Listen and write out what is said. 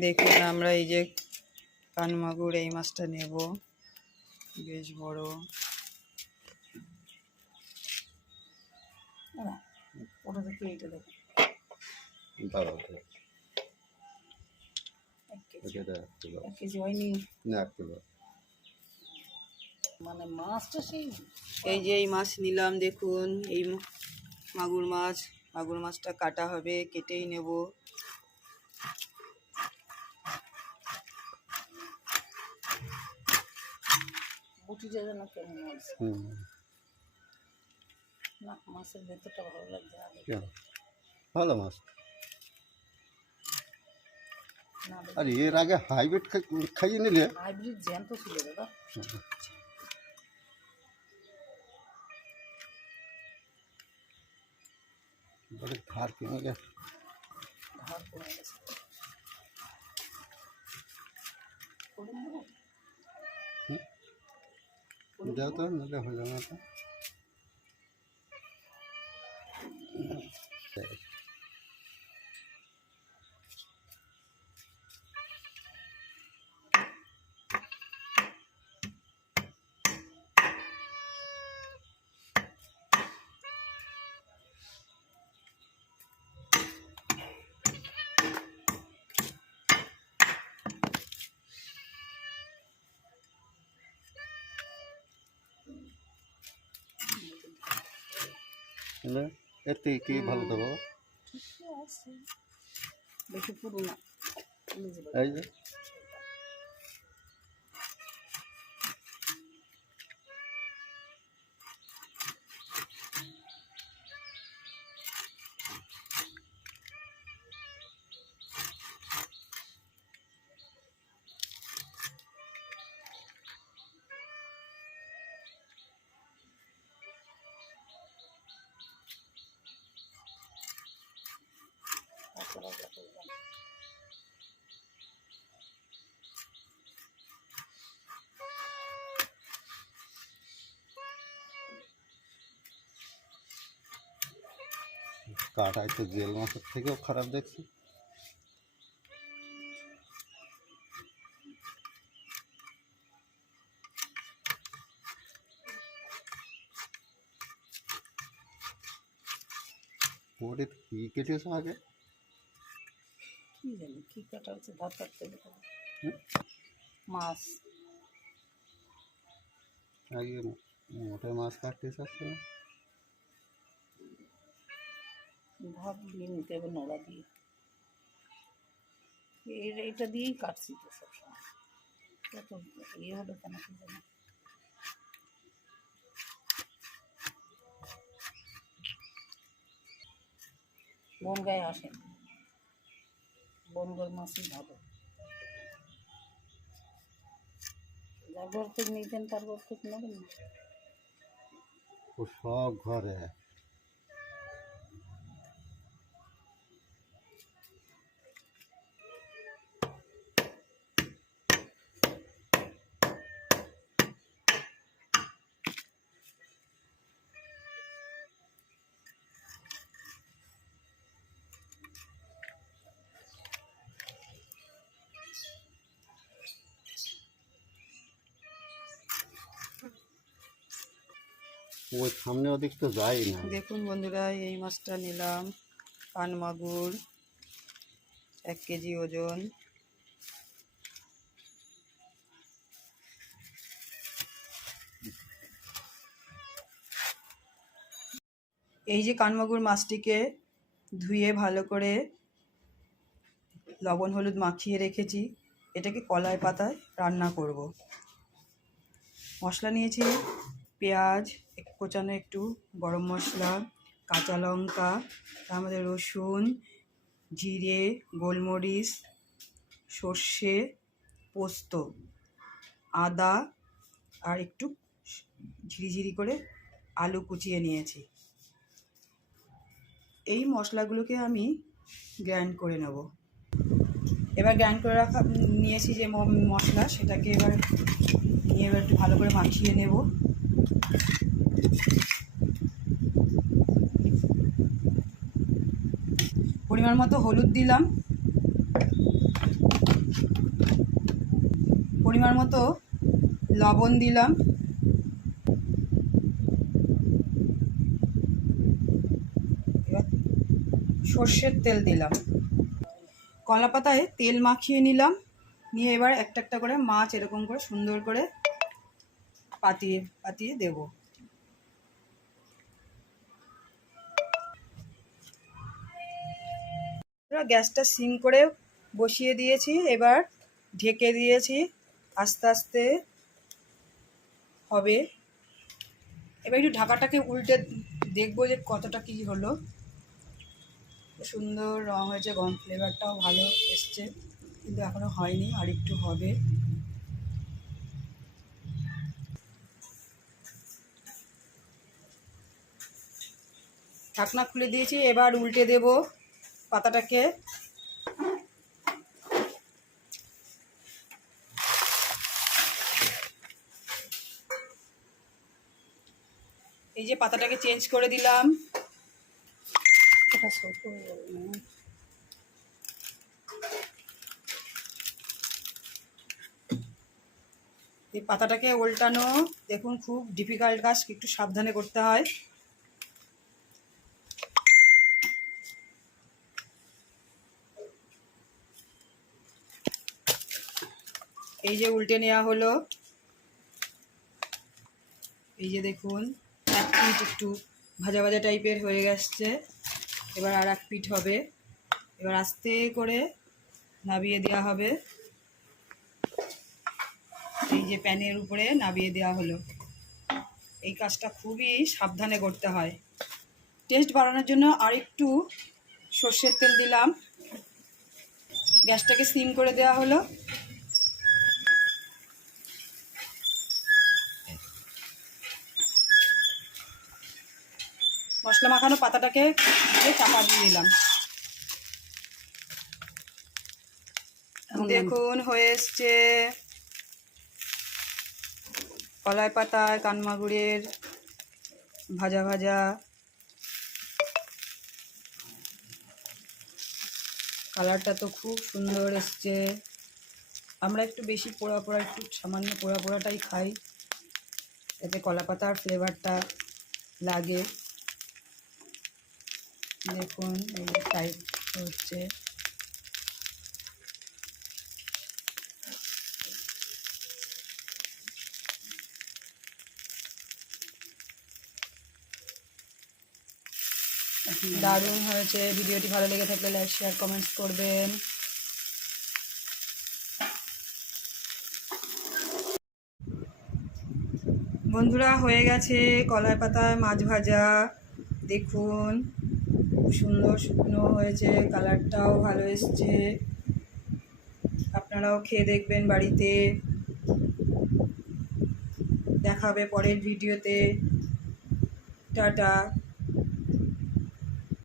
দেখুন আমরা এই যে কানমাগুর এই মাছটা নেব, বেশ বড়। ওটা দেখে এইটা দেখো, এক কেজি হয়নি মানে মাছটা সেই। এই যে এই মাছ নিলাম, দেখুন এই মাগুর মাছ। মাগুর মাছটা কাটা হবে, কেটেই নেব। বটিটা যেন কেমন হয়েছে না, মাছের ভেতরটা ভালো লাগছে। ভালো মাছ। আর এর আগে হাইব্রিড খাইয়ে নিলে। হাইব্রিড জ্যান্ত ছিল দাদা। ধার কমে গেছে, ধার কমে গেছে। দাও তো, নাহলে হয়ে যাবে না। এর থেকে কি ভালো দেবো? বেশি পুরো না, এই যে কাটাই তো জেল মাছের থেকেও খারাপ দেখছি। ওটা কি কেটেছ আগে? কি জানি কি কাটা হচ্ছে, ধার কাটতে মাছ। আগে মোটে মাছ কাটতে চাচ্ছে না, ধার দিয়ে নিতে হবে নোড়া দিয়ে। এটা দিয়েই কাটছি তো সবসময়, এত ইয়ে হলো কেন কি জানি। বনগায় আসেন, বনগার মাছই ভালো। যার ঘর থেকে নিতেন তার ঘর থেকে নেবেন না। ও সব ঘরে। ওই সামনে ওদিক তো যাই না। দেখুন বন্ধুরা, এই মাছটা নিলাম, কানমাগুর, 1 কেজি ওজন। এই যে কানমাগুর মাছটিকে ধুয়ে ভালো করে লবণ হলুদ মাখিয়ে রেখেছি। এটাকে কলাই পাতায় রান্না করব। মশলা নিয়েছি, পেঁয়াজ কোচানো, একটু গরম মশলা, কাঁচা লঙ্কা, তার মধ্যে রসুন, জিরে, গোলমরিচ, সর্ষে, পোস্ত, আদা, আর একটু ঝিরিঝিরি করে আলু কুচিয়ে নিয়েছি। এই মশলাগুলোকে আমি গ্রাইন্ড করে নেব। এবার গ্রাইন্ড করে রাখা নিয়েছি যে মশলা, সেটাকে এবার নিয়ে এবার একটু ভালো করে মাখিয়ে নেব। পরিমাণ মতো হলুদ দিলাম, পরিমাণ মতো লবণ দিলাম, এবার সর্ষের তেল দিলাম, কলা পাতায় তেল মাখিয়ে নিলাম, নিয়ে এবার একটা একটা করে মাছ এরকম করে সুন্দর করে পাতিয়ে পাতিয়ে দেব। গ্যাসটা সিম করে বসিয়ে দিয়েছি, এবার ঢেকে দিয়েছি, আস্তে আস্তে হবে। এবার একটু ঢাকাটাকে উল্টে দেখবো যে কতটা কী হলো। সুন্দর রং হয়েছে, গম ফ্লেভারটাও ভালো এসছে, কিন্তু এখনও হয়নি, আর একটু হবে। ঢাকনা খুলে দিয়েছি, এবার উল্টে দেব পাতাটাকে। এই যে পাতাটাকে চেঞ্জ করে দিলাম। এটা ছোট হয়ে যাবে না? এই পাতাটাকে উল্টানো দেখুন খুব ডিফিকাল্ট কাজ, একটু সাবধানে করতে হয়। এই যে উল্টে নেওয়া হলো, এই যে দেখুন এক পিঠ একটু ভাজা ভাজা টাইপের হয়ে গেছে, এবার আর এক পিঠ হবে। এবার আস্তে করে নাবিয়ে দেওয়া হবে, এই যে প্যানের উপরে নাবিয়ে দেওয়া হলো। এই কাজটা খুবই সাবধানে করতে হয়। টেস্ট বাড়ানোর জন্য আর একটু সর্ষের তেল দিলাম, গ্যাসটাকে সিম করে দেওয়া হলো। মশলা মাখানো পাতাটাকে চাপা দিয়ে দিলাম। দেখুন হয়ে এসছে কলাই পাতায় কানমাগুড়ের ভাজা ভাজা। কালারটা তো খুব সুন্দর এসছে। আমরা একটু বেশি পোড়া পোড়া, একটু সামান্য পোড়া পোড়াটাই খাই, এতে কলা পাতার ফ্লেভারটা লাগে। দেখুন এই টাইপ হচ্ছে। দারুণ হয়েছে। ভিডিওটি ভালো লেগে থাকলে লাইক শেয়ার কমেন্টস করবেন। বন্ধুরা হয়ে গেছে কলাই পাতায় মাছ ভাজা। দেখুন খুব সুন্দর শুকনো হয়েছে, কালারটাও ভালো এসছে। আপনারাও খেয়ে দেখবেন বাড়িতে। দেখা হবে পরের ভিডিওতে। টাটা।